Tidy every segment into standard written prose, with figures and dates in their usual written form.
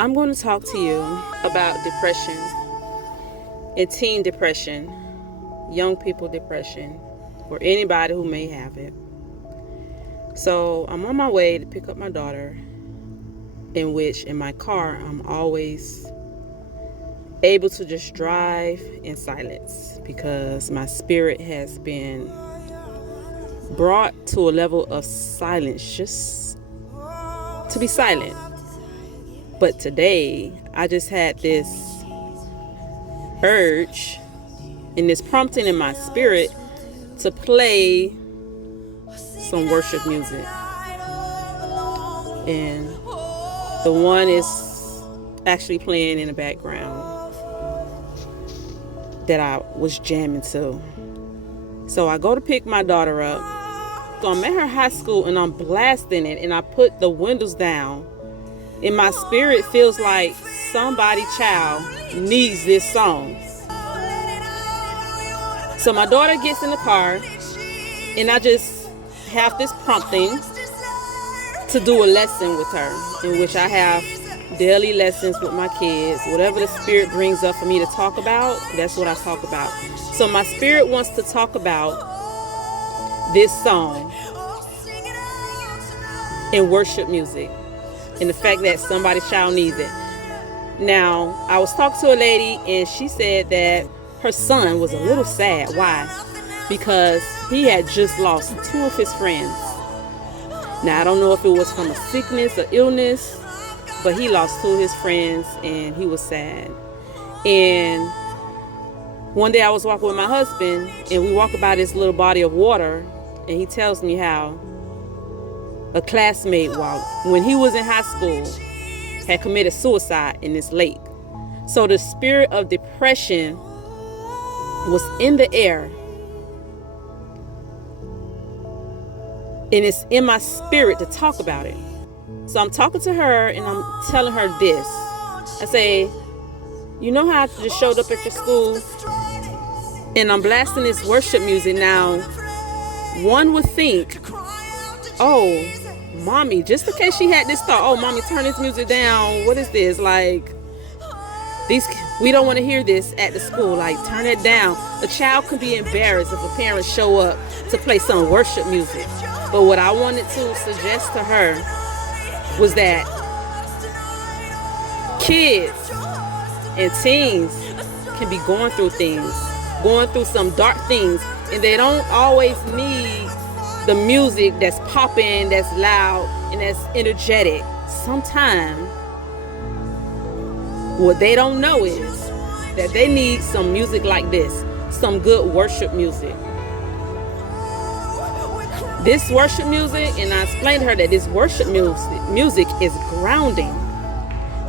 I'm going to talk to you about depression and teen depression, young people depression, or anybody who may have it. So I'm on my way to pick up my daughter, in which in my car I'm always able to just drive in silence because my spirit has been brought to a level of silence, just to be silent. But today I just had this urge and this prompting in my spirit to play some worship music. And the one is actually playing in the background that I was jamming to. So I go to pick my daughter up. So I'm at her high school and I'm blasting it, and I put the windows down. And my spirit feels like somebody child needs this song. So my daughter gets in the car and I just have this prompting to do a lesson with her, in which I have daily lessons with my kids. Whatever the spirit brings up for me to talk about, that's what I talk about. So my spirit wants to talk about this song in worship music, and the fact that somebody's child needs it. Now, I was talking to a lady and she said that her son was a little sad. Why? Because he had just lost 2 of his friends. Now, I don't know if it was from a sickness or illness, but he lost 2 of his friends and he was sad. And one day I was walking with my husband and we walk by this little body of water, and he tells me how a classmate, when he was in high school, had committed suicide in this lake. So the spirit of depression was in the air, and it's in my spirit to talk about it. So I'm talking to her and I'm telling her this. I say, you know how I just showed up at your school and I'm blasting this worship music. Now, one would think, oh, mommy, just in case she had this thought, oh, mommy, turn this music down. What is this? Like, we don't want to hear this at the school. Like, turn it down. A child can be embarrassed if a parent show up to play some worship music. But what I wanted to suggest to her was that kids and teens can be going through things, going through some dark things, and they don't always need the music that's popping, that's loud, and that's energetic. Sometimes what they don't know is that they need some music like this, some good worship music. This worship music, and I explained to her that this worship music is grounding.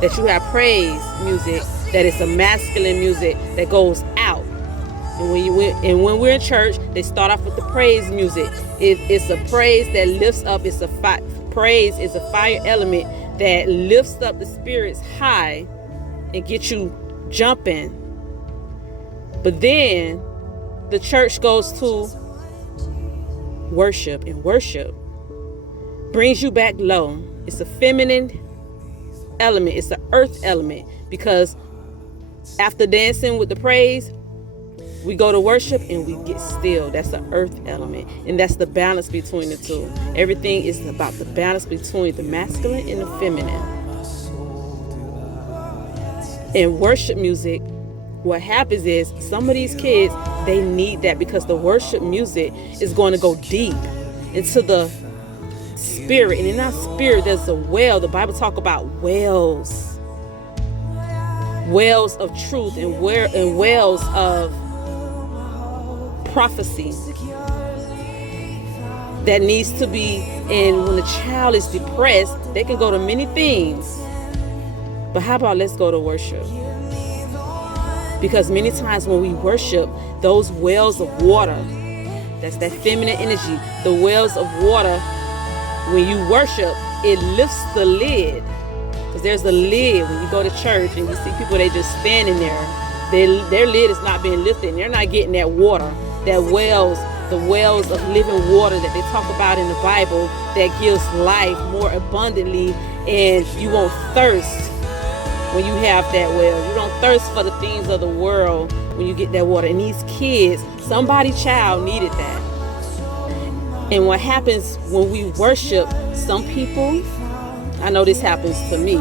That you have praise music, that is a masculine music that goes out. And when we're in church, they start off with the praise music. It's a praise that lifts up. Praise is a fire element that lifts up the spirits high and gets you jumping. But then the church goes to worship, and worship brings you back low. It's a feminine element. It's an earth element, because after dancing with the praise, we go to worship and we get still. That's an earth element. And that's the balance between the two. Everything is about the balance between the masculine and the feminine. In worship music, what happens is some of these kids, they need that, because the worship music is going to go deep into the spirit. And in our spirit, there's a well. The Bible talk about wells of truth and wells of prophecy that needs to be. And when the child is depressed, they can go to many things, but how about let's go to worship? Because many times when we worship, those wells of water, that's that feminine energy, the wells of water, when you worship, it lifts the lid. Because there's a lid when you go to church and you see people, they just standing there. Their lid is not being lifted, and they're not getting that water, that the wells of living water that they talk about in the Bible, that gives life more abundantly, and you won't thirst when you have that well. You don't thirst for the things of the world when you get that water. And these kids, somebody's child needed that. And what happens when we worship, some people, I know this happens to me,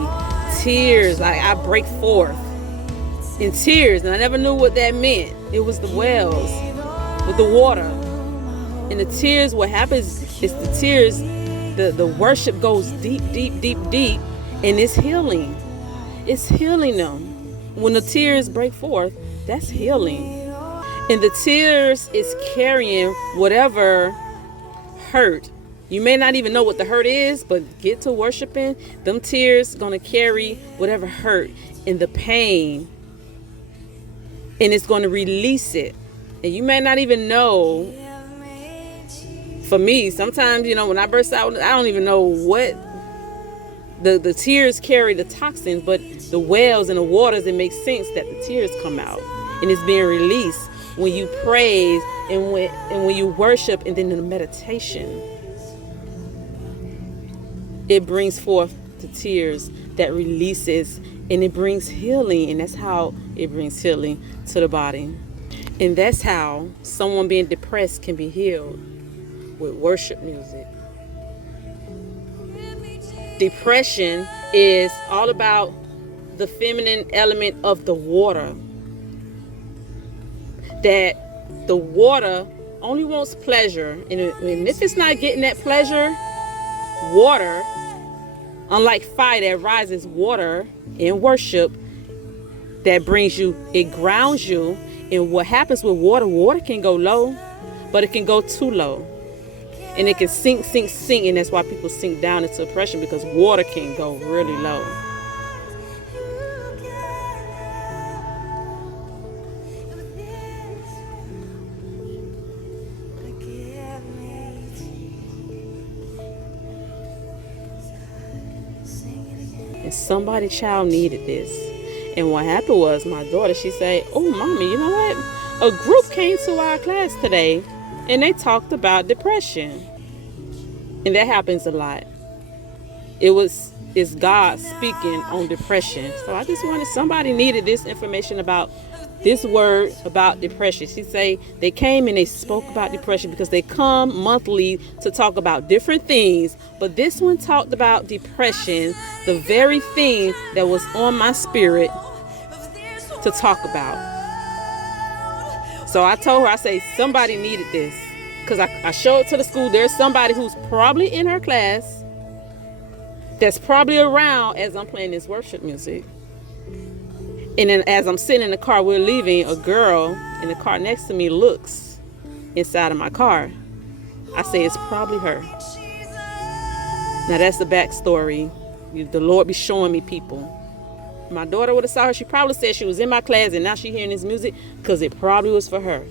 tears, I break forth in tears, and I never knew what that meant. It was the wells with the water. And the tears, what happens is the tears, the worship goes deep, deep, deep, deep, and it's healing. It's healing them. When the tears break forth, that's healing. And the tears is carrying whatever hurt. You may not even know what the hurt is, but get to worshiping, them tears gonna carry whatever hurt and the pain, and it's gonna release it. And you may not even know. For me, sometimes, when I burst out, I don't even know what the tears carry, the toxins, but the wells and the waters, it makes sense that the tears come out, and it's being released when you praise and when you worship, and then in the meditation, it brings forth the tears that releases, and it brings healing, and that's how it brings healing to the body. And that's how someone being depressed can be healed, with worship music. Depression is all about the feminine element of the water. That the water only wants pleasure, and if it's not getting that pleasure, water, unlike fire that rises, water in worship that brings you, it grounds you. And what happens with water can go low, but it can go too low, and it can sink, and that's why people sink down into depression, because water can go really low. And somebody's child needed this. And what happened was, my daughter, she said, "Oh, mommy, you know what? A group came to our class today, and they talked about depression." And that happens a lot. It's God speaking on depression. So I just wanted, somebody needed this information about this word about depression. She say they came and they spoke about depression because they come monthly to talk about different things. But this one talked about depression, the very thing that was on my spirit to talk about. So I told her, I say, somebody needed this. Because I showed to the school, there's somebody who's probably in her class that's probably around as I'm playing this worship music. And then as I'm sitting in the car, we're leaving, a girl in the car next to me looks inside of my car. I say, it's probably her. Now that's the backstory. The Lord be showing me people. My daughter would have saw her. She probably said she was in my class and now she hearing this music, because it probably was for her.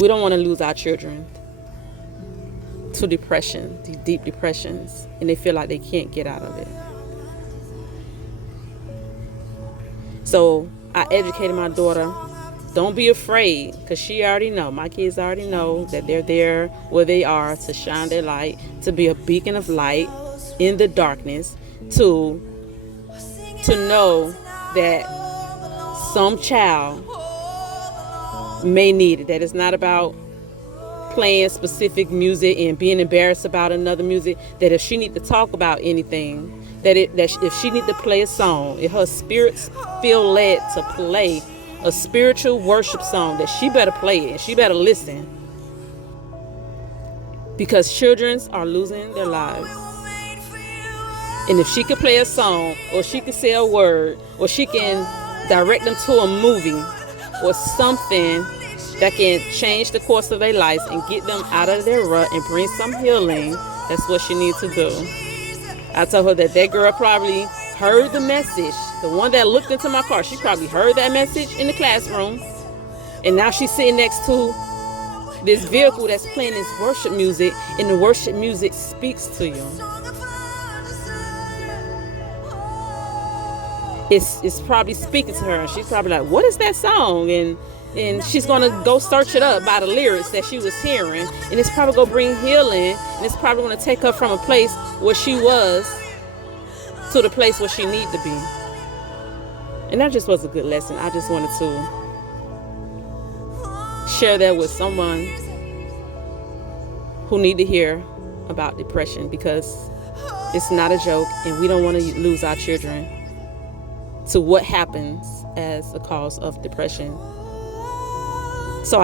We don't want to lose our children to depression, these deep depressions, and they feel like they can't get out of it. So I educated my daughter, don't be afraid, because she already know, my kids already know that they're there where they are to shine their light, to be a beacon of light in the darkness, to know that some child may need it, that it's not about playing specific music and being embarrassed about another music, that if she need to talk about anything, that if she need to play a song, if her spirits feel led to play a spiritual worship song, that she better play it and she better listen, because children are losing their lives. And if she can play a song, or she can say a word, or she can direct them to a movie or something that can change the course of their lives and get them out of their rut and bring some healing, that's what she needs to do. I told her that girl probably heard the message. The one that looked into my car, she probably heard that message in the classroom. And now she's sitting next to this vehicle that's playing this worship music, and the worship music speaks to you. It's probably speaking to her. She's probably like, what is that song? And she's going to go search it up by the lyrics that she was hearing. And it's probably going to bring healing. And it's probably going to take her from a place where she was to the place where she needs to be. And that just was a good lesson. I just wanted to share that with someone who need to hear about depression, because it's not a joke, and we don't want to lose our children to what happens as a cause of depression. So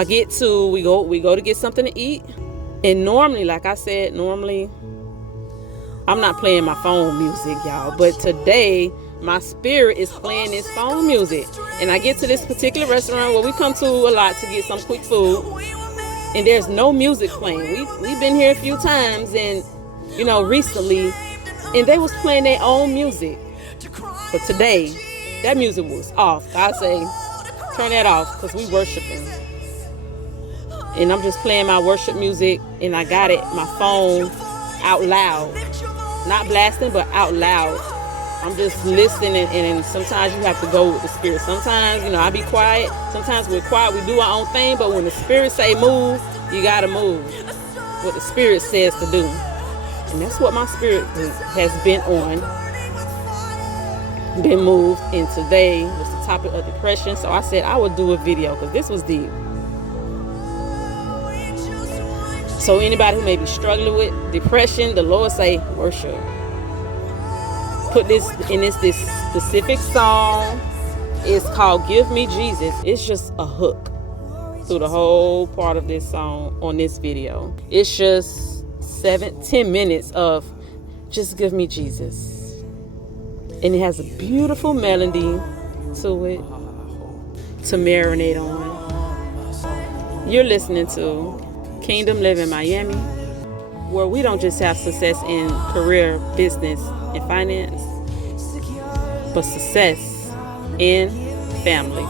we go to get something to eat, and normally, like I said, I'm not playing my phone music, y'all, but today my spirit is playing this phone music. And I get to this particular restaurant where we come to a lot to get some quick food, and there's no music playing. We've been here a few times, and recently, and they was playing their own music. But today, that music was off. I say, turn that off, because we worshiping. And I'm just playing my worship music, and I got my phone out loud. Not blasting, but out loud. I'm just listening, and sometimes you have to go with the spirit. Sometimes, I be quiet. Sometimes we're quiet, we do our own thing, but when the spirit say move, you gotta move what the spirit says to do. And that's what my spirit has been moved. And today was the topic of depression. So I said I would do a video, because this was deep. So anybody who may be struggling with depression, the Lord say worship. Put this in this specific song. It's called Give Me Jesus. It's just a hook through the whole part of this song on this video. It's just 7-10 minutes of just give me Jesus. And it has a beautiful melody to it to marinate on. You're listening to Kingdom Living Miami, where we don't just have success in career, business, and finance, but success in family.